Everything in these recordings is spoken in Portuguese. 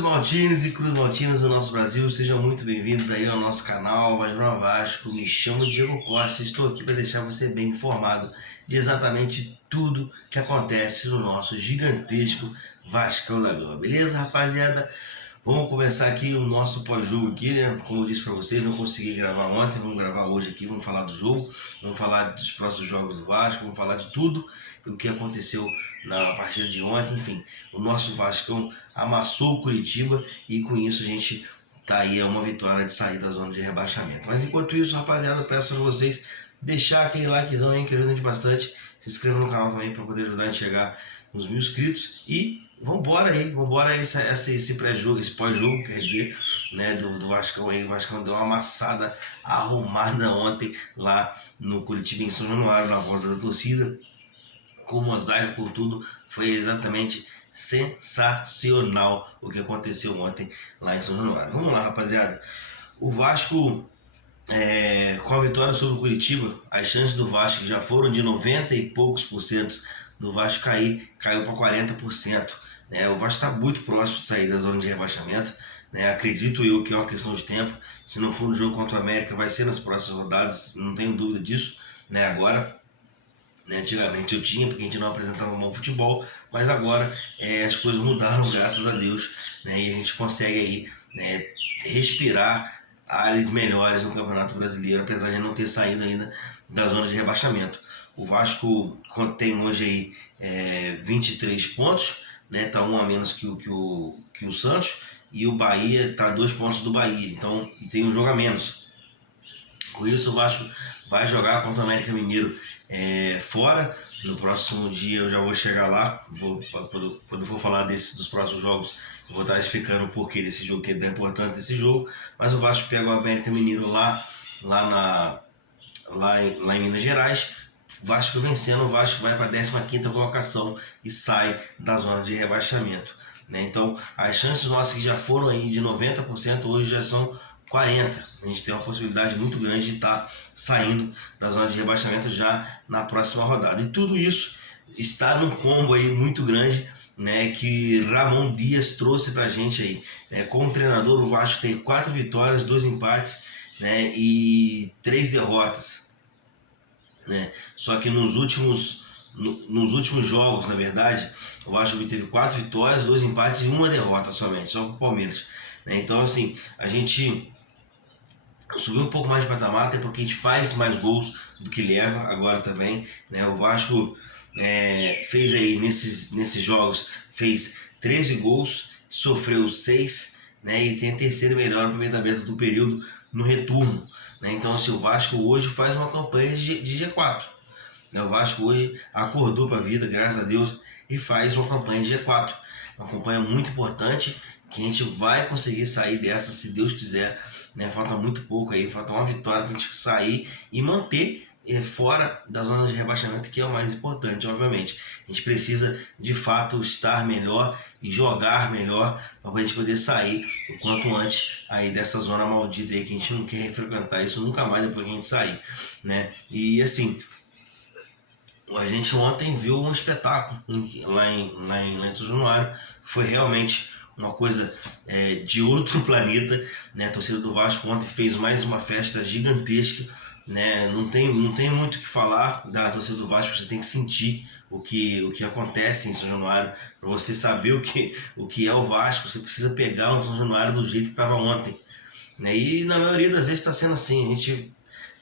Maltines e Cruz Maltinos do nosso Brasil, sejam muito bem-vindos aí ao nosso canal Vasco Vasco. Me chamo Diego Costa e estou aqui para deixar você bem informado de exatamente tudo que acontece no nosso gigantesco Vascão da Gama. Beleza, rapaziada? Vamos começar aqui o nosso pós-jogo aqui, né? Como eu disse para vocês, não consegui gravar ontem, vamos gravar hoje aqui, vamos falar do jogo, vamos falar dos próximos jogos do Vasco, vamos falar de tudo o que aconteceu na partida de ontem. Enfim, o nosso Vascão amassou o Curitiba e com isso a gente tá aí a uma vitória de sair da zona de rebaixamento. Mas enquanto isso, rapaziada, eu peço para vocês deixar aquele likezão aí que ajuda a gente bastante, se inscreva no canal também para poder ajudar a gente a chegar nos 1000 inscritos e vambora esse pré-jogo, esse pós-jogo, quer dizer, né, do Vascão aí. O Vascão deu uma amassada arrumada ontem lá no Curitiba, em São Januário, na volta da torcida, com mosaico, com tudo. Foi exatamente sensacional o que aconteceu ontem lá em São Januário. Vamos lá, rapaziada. O Vasco, com a vitória sobre o Curitiba, as chances do Vasco, que já foram de 90 e poucos por cento do Vasco caiu para 40%. O Vasco está muito próximo de sair da zona de rebaixamento. Acredito eu que é uma questão de tempo. Se não for no jogo contra o América, vai ser nas próximas rodadas, não tenho dúvida disso. Agora, antigamente eu tinha, porque a gente não apresentava um bom futebol, mas agora as coisas mudaram, graças a Deus, e a gente consegue aí respirar ares melhores no Campeonato Brasileiro, apesar de não ter saído ainda da zona de rebaixamento. O Vasco tem hoje aí 23 pontos, tá um a menos que o Santos, e o Bahia tá 2 pontos do Bahia, então, e tem um jogo a menos. Com isso, o Vasco vai jogar contra o América Mineiro fora. No próximo dia eu já vou chegar lá, quando for falar dos próximos jogos, eu vou estar explicando o porquê desse jogo, da importância desse jogo. Mas o Vasco pega o América Mineiro lá em Minas Gerais. O Vasco vencendo, o Vasco vai para a 15ª colocação e sai da zona de rebaixamento. Então, as chances nossas que já foram aí de 90%, hoje já são 40%. A gente tem uma possibilidade muito grande de estar saindo da zona de rebaixamento já na próxima rodada. E tudo isso está num combo aí muito grande, que Ramon Dias trouxe para a gente aí. Como treinador, o Vasco tem 4 vitórias, 2 empates, e 3 derrotas. Só que nos últimos jogos, na verdade, o Vasco teve 4 vitórias, 2 empates e 1 derrota somente, só com o Palmeiras. Então, assim, a gente subiu um pouco mais de patamar, até porque a gente faz mais gols do que leva agora também. O Vasco fez aí nesses jogos, fez 13 gols, sofreu 6, e tem a terceira melhor aproveitamento do período no retorno. Então, assim, o Vasco hoje faz uma campanha de G4. O Vasco hoje acordou para a vida, graças a Deus, e faz uma campanha de G4. Uma campanha muito importante, que a gente vai conseguir sair dessa, se Deus quiser. Falta muito pouco aí, falta uma vitória para a gente sair e manter fora da zona de rebaixamento, que é o mais importante, obviamente. A gente precisa, de fato, estar melhor e jogar melhor para a gente poder sair o quanto antes aí dessa zona maldita aí, que a gente não quer frequentar isso nunca mais depois que a gente sair. E assim, a gente ontem viu um espetáculo lá em São Januário. Foi realmente uma coisa de outro planeta. A torcida do Vasco ontem fez mais uma festa gigantesca. Não tem muito o que falar da torcida do Vasco. Você tem que sentir o que acontece em São Januário para você saber o que é o Vasco. Você precisa pegar o São Januário do jeito que estava ontem, e na maioria das vezes está sendo assim. A gente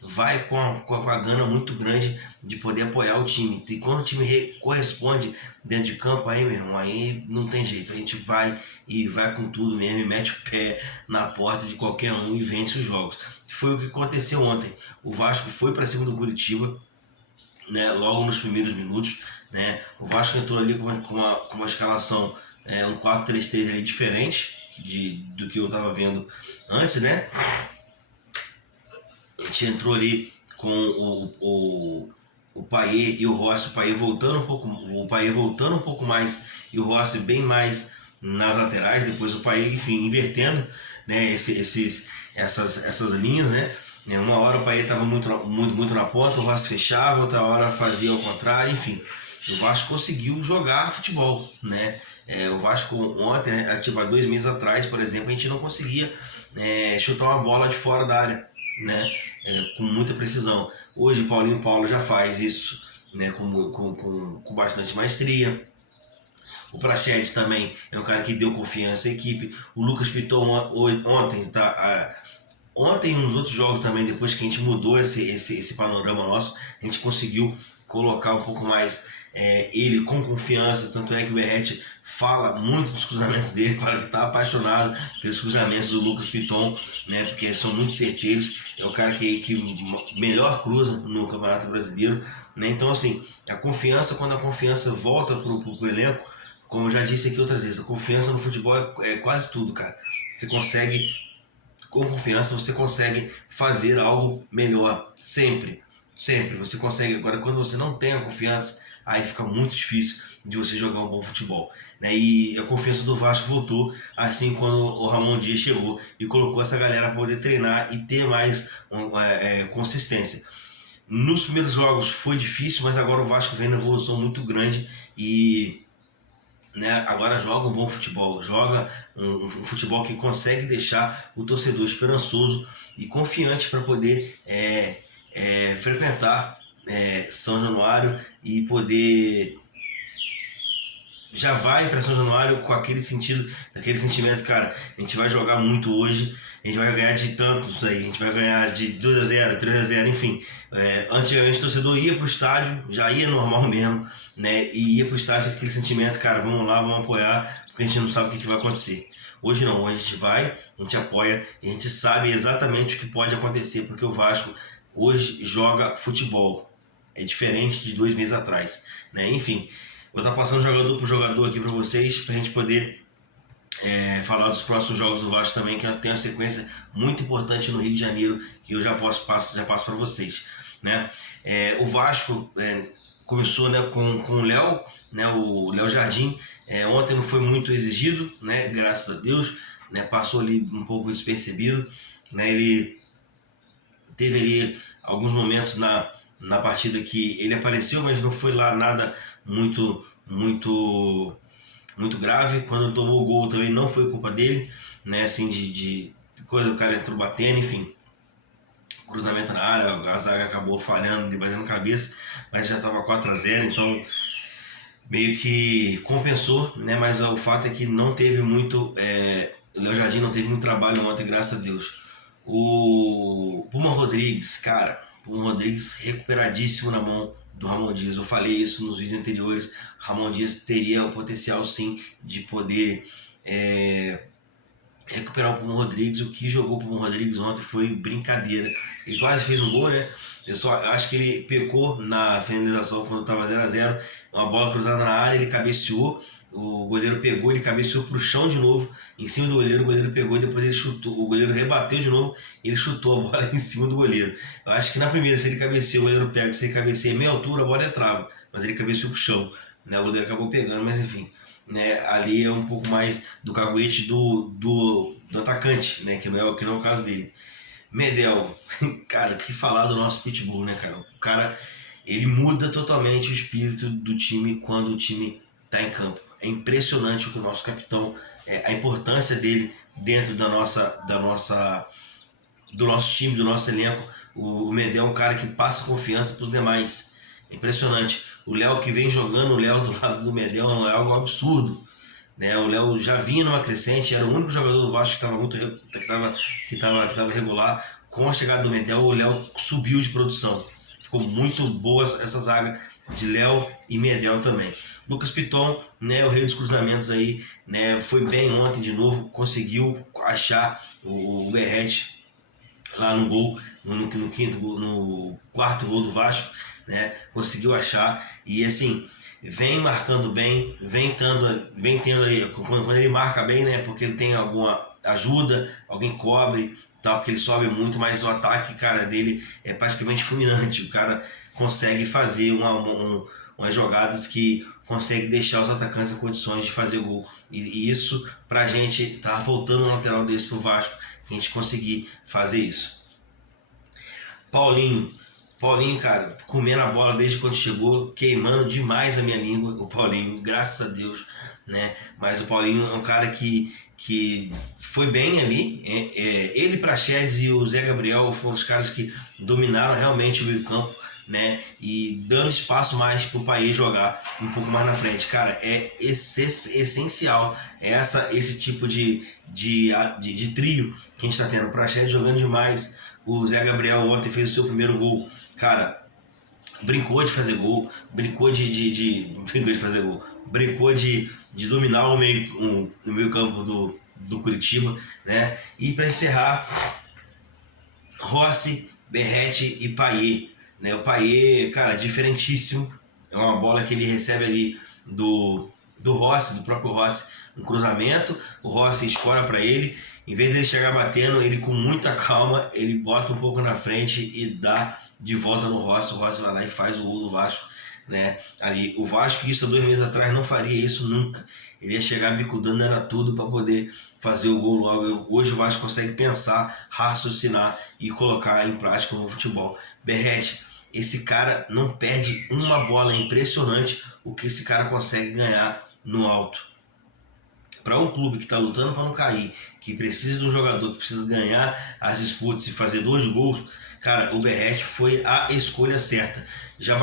vai com a gana muito grande de poder apoiar o time, e quando o time corresponde dentro de campo, aí, meu irmão, aí não tem jeito. A gente vai com tudo mesmo, e mete o pé na porta de qualquer um e vence os jogos. Foi o que aconteceu ontem. O Vasco foi para cima do Curitiba, logo nos primeiros minutos. O Vasco entrou ali com uma escalação, um 4-3-3 ali diferente do que eu estava vendo antes. A gente entrou ali com o Payet e o Rossi, o Payet voltando um pouco mais e o Rossi bem mais nas laterais. Depois o Payet, enfim, invertendo essas linhas. Uma hora o Payet estava muito na ponta, o Rossi fechava, outra hora fazia ao contrário, enfim. o Vasco conseguiu jogar futebol, né? O Vasco ontem, tipo, há 2 meses atrás, por exemplo, a gente não conseguia chutar uma bola de fora da área, né? Com muita precisão. Hoje o Paulinho Paulo já faz isso, né? Com bastante maestria. O Praxedes também é um cara que deu confiança à equipe. O Lucas Piton ontem, tá? Ontem, nos outros jogos também, depois que a gente mudou esse panorama nosso, a gente conseguiu colocar um pouco mais ele com confiança. Tanto é que o Berrete fala muito dos cruzamentos dele, fala que está apaixonado pelos cruzamentos do Lucas Piton, né, porque são muito certeiros. É o cara que melhor cruza no Campeonato Brasileiro. Né? Então, assim, a confiança, quando a confiança volta para o elenco, como eu já disse aqui outras vezes, a confiança no futebol é quase tudo, cara. Você consegue, com confiança, você consegue fazer algo melhor, sempre, sempre, você consegue. Agora, quando você não tem a confiança, aí fica muito difícil de você jogar um bom futebol, né? E a confiança do Vasco voltou, assim, quando o Ramon Dias chegou e colocou essa galera para poder treinar e ter mais consistência. Nos primeiros jogos foi difícil, mas agora o Vasco vem numa evolução muito grande e, né, agora joga um bom futebol, joga um futebol que consegue deixar o torcedor esperançoso e confiante para poder frequentar São Januário e poder já vai para São Januário com aquele sentido, aquele sentimento, cara, a gente vai jogar muito hoje, a gente vai ganhar de tantos aí, a gente vai ganhar de 2-0, 3-0, enfim. Antigamente o torcedor ia pro estádio, já ia normal mesmo, né? E ia pro estádio com aquele sentimento, cara, vamos lá, vamos apoiar, porque a gente não sabe o que vai acontecer. Hoje não, hoje a gente vai, a gente apoia, a gente sabe exatamente o que pode acontecer, porque o Vasco hoje joga futebol. É diferente de 2 meses atrás, né? Enfim, vou estar passando jogador por jogador aqui para vocês, para a gente poder falar dos próximos jogos do Vasco também, que tem uma sequência muito importante no Rio de Janeiro, que eu já passo para vocês, né? O Vasco começou, né, com o Léo, né, o Léo Jardim. Ontem não foi muito exigido, né, graças a Deus, né, passou ali um pouco despercebido, né? Ele teve ali alguns momentos na partida que ele apareceu, mas não foi lá nada muito grave. Quando tomou o gol também não foi culpa dele, né? Assim, de coisa, o cara entrou batendo, enfim, cruzamento na área, a zaga acabou falhando, batendo cabeça, mas já estava 4-0, então meio que compensou, né? Mas o fato é que não teve muito, o Léo Jardim não teve muito trabalho ontem, graças a Deus. O Puma Rodrigues, cara, Puma Rodrigues recuperadíssimo na mão do Ramon Dias. Eu falei isso nos vídeos anteriores. Ramon Dias teria o potencial, sim, de poder recuperar o Puma Rodrigues. O que jogou o Puma Rodrigues ontem foi brincadeira. Ele quase fez um gol, né? Eu só acho que ele pecou na finalização quando estava 0-0. Uma bola cruzada na área, ele cabeceou. O goleiro pegou, ele cabeceou pro chão de novo, em cima do goleiro. O goleiro pegou e depois ele chutou. O goleiro rebateu de novo e ele chutou a bola em cima do goleiro. Eu acho que na primeira, se ele cabeceia, o goleiro pega. Se ele cabeceia meia altura, a bola entrava. Mas ele cabeceou pro chão, né? O goleiro acabou pegando, mas enfim, né? Ali é um pouco mais do caguete do atacante, né? Que não é o caso dele. Medel, cara, que falar do nosso pitbull, né, cara? O cara, ele muda totalmente o espírito do time quando o time tá em campo. É impressionante o que o nosso capitão, a importância dele dentro do nosso time, do nosso elenco. O Medel é um cara que passa confiança para os demais. É impressionante. O Léo que vem jogando, o Léo do lado do Medel é algo absurdo, né? O Léo já vinha numa crescente, era o único jogador do Vasco que estava regular. Com a chegada do Medel, o Léo subiu de produção. Ficou muito boa essa zaga de Léo e Medel também. Lucas Piton, né, o rei dos cruzamentos aí, né, foi bem ontem de novo, conseguiu achar o Berrete lá no gol, no quarto gol do Vasco, né, conseguiu achar e assim, vem marcando bem, vem tendo ali, quando ele marca bem, né, porque ele tem alguma ajuda, alguém cobre, tal, porque ele sobe muito, mas o ataque, cara, dele é praticamente fulminante. O cara consegue fazer umas jogadas que consegue deixar os atacantes em condições de fazer gol. E isso, pra gente, tá faltando um lateral desse pro Vasco, a gente conseguir fazer isso. Paulinho, Paulinho, cara, comendo a bola desde quando chegou, queimando demais a minha língua, o Paulinho, graças a Deus, né? Mas o Paulinho é um cara que foi bem ali. Ele, Praxedes e o Zé Gabriel foram os caras que dominaram realmente o meio campo, né? E dando espaço mais pro Payet jogar um pouco mais na frente. Cara, é essencial esse tipo de trio que a gente tá tendo. O Praxedes jogando demais. O Zé Gabriel ontem fez o seu primeiro gol. Cara, brincou de fazer gol, brincou brincou de fazer gol, brincou de dominar no meio campo do Curitiba, né? E para encerrar, Rossi, Berrete e Payet, né? O Payet, cara, diferentíssimo, é uma bola que ele recebe ali do Rossi, do próprio Rossi, um cruzamento, o Rossi escora para ele, em vez de ele chegar batendo, ele com muita calma, ele bota um pouco na frente e dá de volta no Rossi, o Rossi vai lá e faz o gol do Vasco, né? Ali, o Vasco, isso há 2 meses atrás, não faria isso nunca. Ele ia chegar bicudando, era tudo para poder fazer o gol logo. Hoje o Vasco consegue pensar, raciocinar e colocar em prática no futebol. Berrete, esse cara não perde uma bola, é impressionante o que esse cara consegue ganhar no alto. Para um clube que está lutando para não cair, que precisa de um jogador que precisa ganhar as disputas e fazer 2 gols, cara, o Berrete foi a escolha certa. Já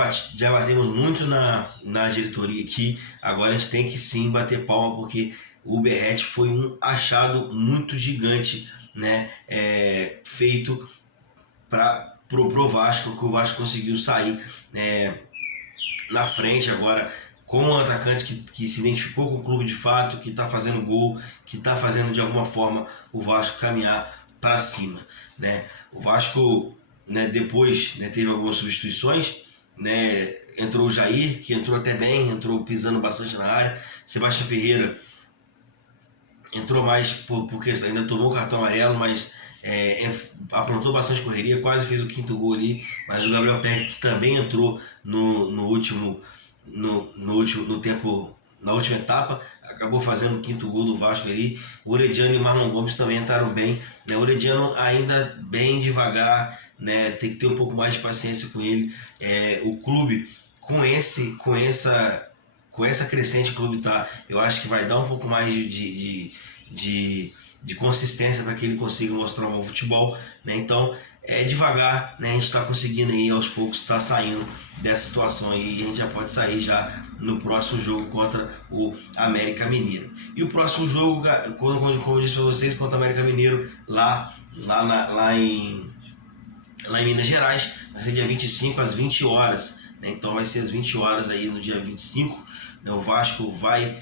batemos muito na diretoria aqui, agora a gente tem que sim bater palma, porque o Berrete foi um achado muito gigante, né? Feito pro Vasco, que o Vasco conseguiu sair na frente agora, com um atacante que se identificou com o clube de fato, que está fazendo gol, que está fazendo de alguma forma o Vasco caminhar para cima, né? O Vasco, né, depois, né, teve algumas substituições, né? Entrou o Jair, que entrou até bem, entrou pisando bastante na área. Sebastião Ferreira entrou mais porque ainda tomou o cartão amarelo, mas aprontou bastante correria, quase fez o 5º gol ali. Mas o Gabriel Peck, que também entrou no último tempo, na última etapa, acabou fazendo o 5º gol do Vasco ali. O Orediano e o Marlon Gomes também entraram bem, né? O Orediano ainda bem devagar, né? Tem que ter um pouco mais de paciência com ele. O clube, com essa crescente que o clube tá, eu acho que vai dar um pouco mais de consistência para que ele consiga mostrar um bom futebol, né? Então devagar, né? A gente está conseguindo aí aos poucos estar saindo dessa situação aí, e a gente já pode sair já no próximo jogo contra o América Mineiro. E o próximo jogo, como eu disse para vocês, contra o América Mineiro lá em Minas Gerais, vai ser dia 25 às 20 horas, né? Então vai ser às 20 horas aí no dia 25, né? O Vasco vai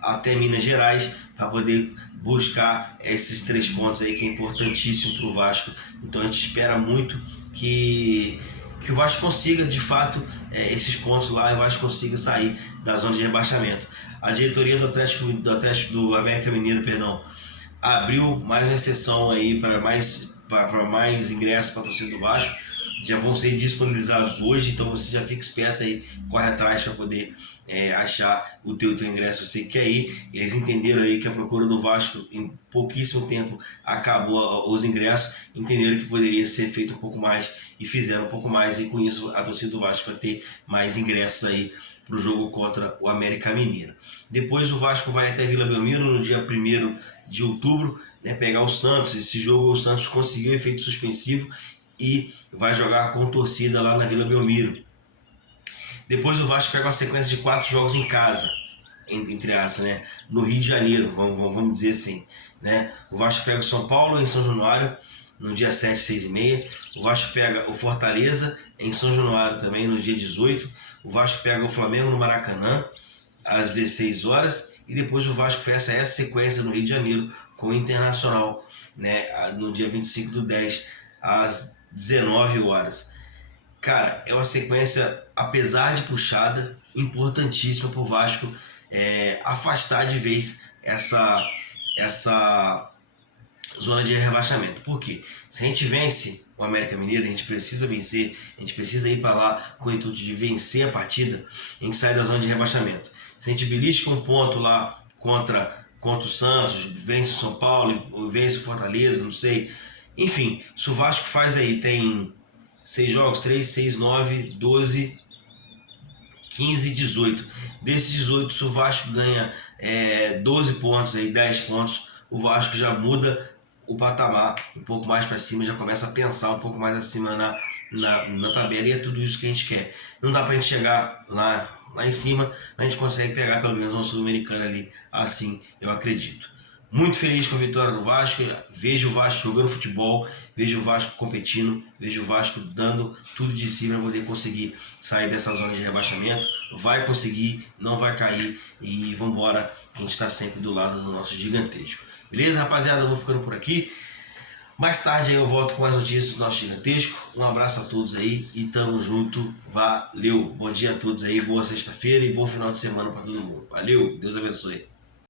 até Minas Gerais para poder buscar esses 3 pontos aí, que é importantíssimo para o Vasco. Então a gente espera muito que o Vasco consiga de fato esses pontos lá, e o Vasco consiga sair da zona de rebaixamento. A diretoria do América Mineiro, abriu mais uma exceção aí para mais ingressos para a torcida do Vasco. Já vão ser disponibilizados hoje, então você já fica esperto aí, corre atrás para poder achar o teu ingresso, você quer ir. Eles entenderam aí que a procura do Vasco em pouquíssimo tempo acabou os ingressos, entenderam que poderia ser feito um pouco mais e fizeram um pouco mais, e com isso a torcida do Vasco vai ter mais ingressos aí para o jogo contra o América Mineiro. Depois o Vasco vai até Vila Belmiro no dia 1º de outubro, né, pegar o Santos. Esse jogo o Santos conseguiu efeito suspensivo e vai jogar com torcida lá na Vila Belmiro. Depois o Vasco pega uma sequência de 4 jogos em casa, entre aspas, né? No Rio de Janeiro, vamos dizer assim, né? O Vasco pega o São Paulo em São Januário no dia 7, 6h30. O Vasco pega o Fortaleza em São Januário também no dia 18. O Vasco pega o Flamengo no Maracanã às 16 horas. E depois o Vasco fecha essa sequência no Rio de Janeiro com o Internacional, né? No dia 25/10 às 19 horas. Cara, é uma sequência, apesar de puxada, importantíssima para o Vasco afastar de vez essa zona de rebaixamento. Por quê? Se a gente vence o América Mineiro, a gente precisa vencer, a gente precisa ir para lá com o intuito de vencer a partida, a gente sai da zona de rebaixamento. Se a gente belisca um ponto lá contra o Santos, vence o São Paulo, vence o Fortaleza, não sei. Enfim, se o Vasco faz aí, tem 6 jogos, 3, 6, 9, 12, 15 e 18. Desses 18, se o Vasco ganha 12 pontos, aí, 10 pontos, o Vasco já muda o patamar um pouco mais para cima, já começa a pensar um pouco mais acima na tabela, e é tudo isso que a gente quer. Não dá para a gente chegar lá em cima, mas a gente consegue pegar pelo menos uma Sul-Americana ali, assim eu acredito. Muito feliz com a vitória do Vasco, vejo o Vasco jogando futebol, vejo o Vasco competindo, vejo o Vasco dando tudo de si para poder conseguir sair dessa zona de rebaixamento. Vai conseguir, não vai cair, e vamos embora, a gente está sempre do lado do nosso gigantesco. Beleza, rapaziada? Eu vou ficando por aqui. Mais tarde aí eu volto com mais notícias do nosso gigantesco. Um abraço a todos aí e tamo junto. Valeu! Bom dia a todos aí, boa sexta-feira e bom final de semana para todo mundo. Valeu, Deus abençoe.